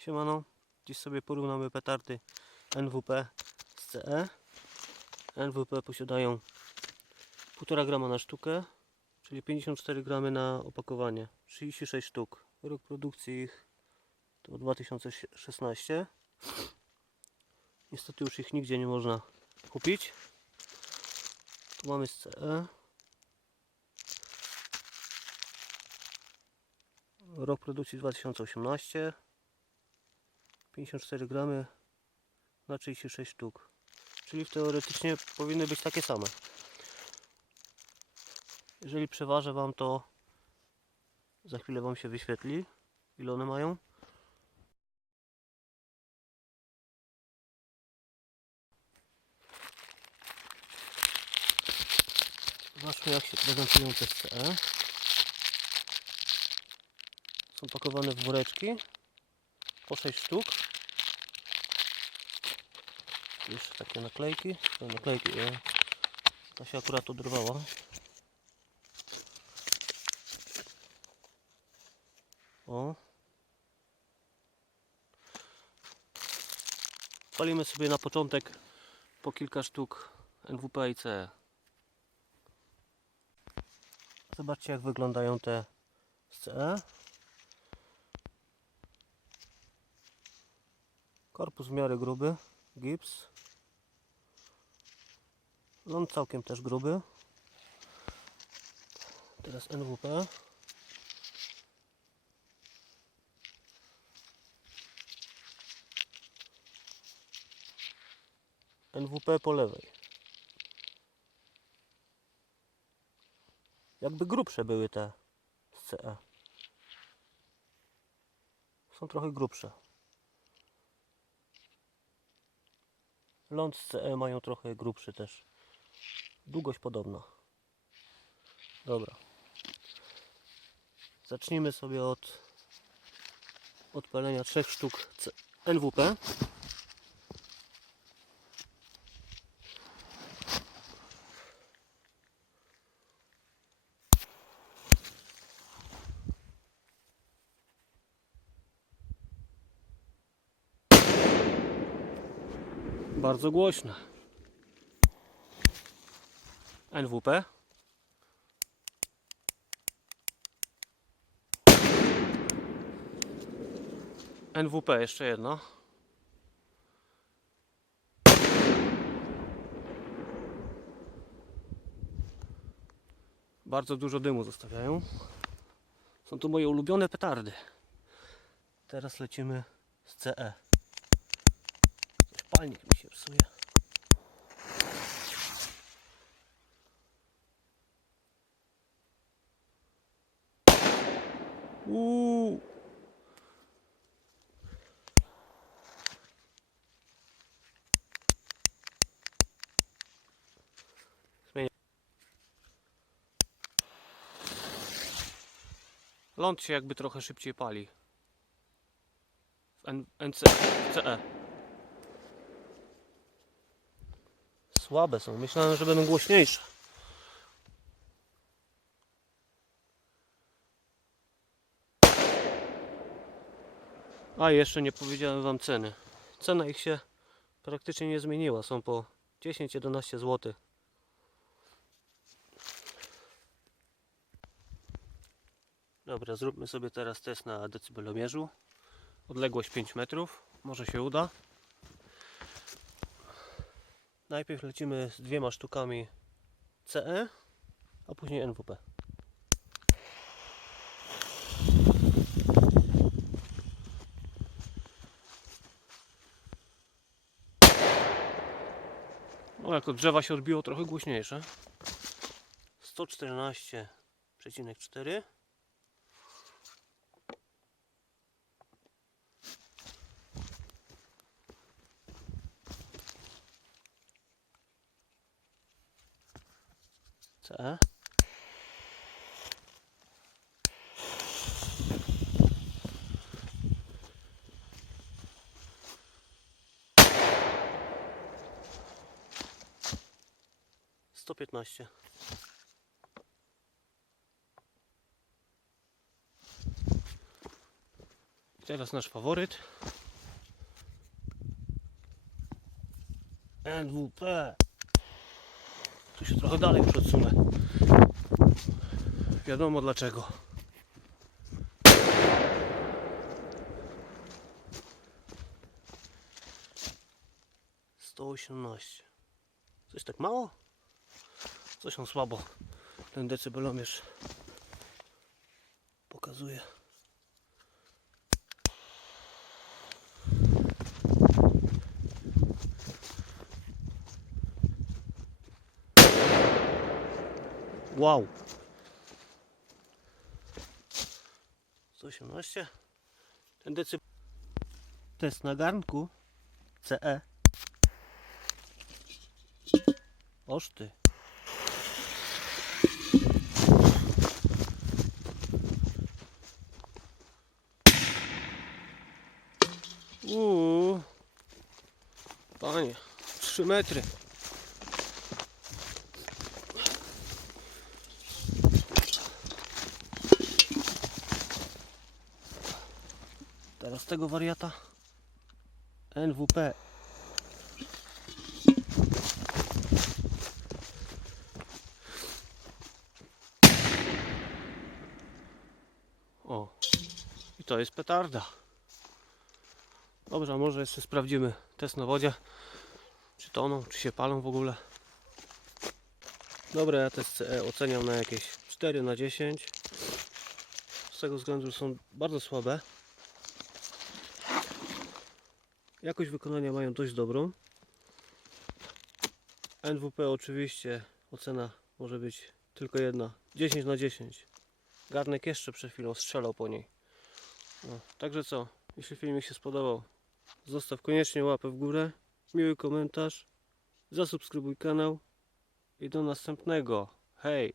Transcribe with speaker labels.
Speaker 1: Siemano, dziś sobie porównamy petardy NWP z CE. NWP posiadają 1,5 grama na sztukę, czyli 54 gramy na opakowanie. 36 sztuk. Rok produkcji ich to 2016. Niestety już ich nigdzie nie można kupić. Tu mamy z CE. Rok produkcji 2018. 54 gramy na 36 sztuk. Czyli teoretycznie powinny być takie same. Jeżeli przeważę Wam to, za chwilę Wam się wyświetli, ile one mają. Zobaczmy jak się prezentują te CE. Są pakowane w woreczki po 6 sztuk. Jeszcze takie naklejki. Te naklejki, e, ta się akurat odrwała. O. Palimy sobie na początek po kilka sztuk NWP i CE. Zobaczcie jak wyglądają te z CE. Korpus w miarę gruby, gips. Ląd całkiem też gruby. Teraz NWP. NWP po lewej. Jakby grubsze były te z CE. Są trochę grubsze. Ląd z CE mają trochę grubszy też. Długość podobna. Dobra. Zacznijmy sobie od odpalenia trzech sztuk NWP. Bardzo głośne. NWP. NWP jeszcze jedno. Bardzo dużo dymu zostawiają. Są to moje ulubione petardy. Teraz lecimy z CE. Palnik mi się psuje. Uuu. Ląd się jakby trochę szybciej pali. N NC CE. Słabe są. Myślałem, że będą głośniejsze. A jeszcze nie powiedziałem Wam ceny. Cena ich się praktycznie nie zmieniła. Są po 10-11 zł. Dobra, zróbmy sobie teraz test na decybelomierzu. Odległość 5 metrów. Może się uda. Najpierw lecimy z dwiema sztukami CE, a później NWP. No, jak od drzewa się odbiło, trochę głośniejsze. 114,4 CE. Sto piętnaście. teraz nasz faworyt. NWP. Tu się trochę dalej już odsunę. Wiadomo dlaczego. Sto osiemnaście. Coś tak mało? Coś on słabo. Ten decybelomierz pokazuje. Wow. 118. Ten decyb... Test na garnku. CE. Oż ty. Uuu. Panie, 3 metry. Teraz tego wariata NWP O, i to jest petarda. Dobrze, może jeszcze sprawdzimy test na wodzie. Czy toną, czy się palą w ogóle. Dobra, ja test CE oceniam na jakieś 4 na 10. Z tego względu, że są bardzo słabe. Jakość wykonania mają dość dobrą. NWP oczywiście ocena może być tylko jedna. 10 na 10. Garnek jeszcze przed chwilą strzelał po niej. No, także co, jeśli filmik się spodobał, zostaw koniecznie łapę w górę, miły komentarz, zasubskrybuj kanał i do następnego. Hej!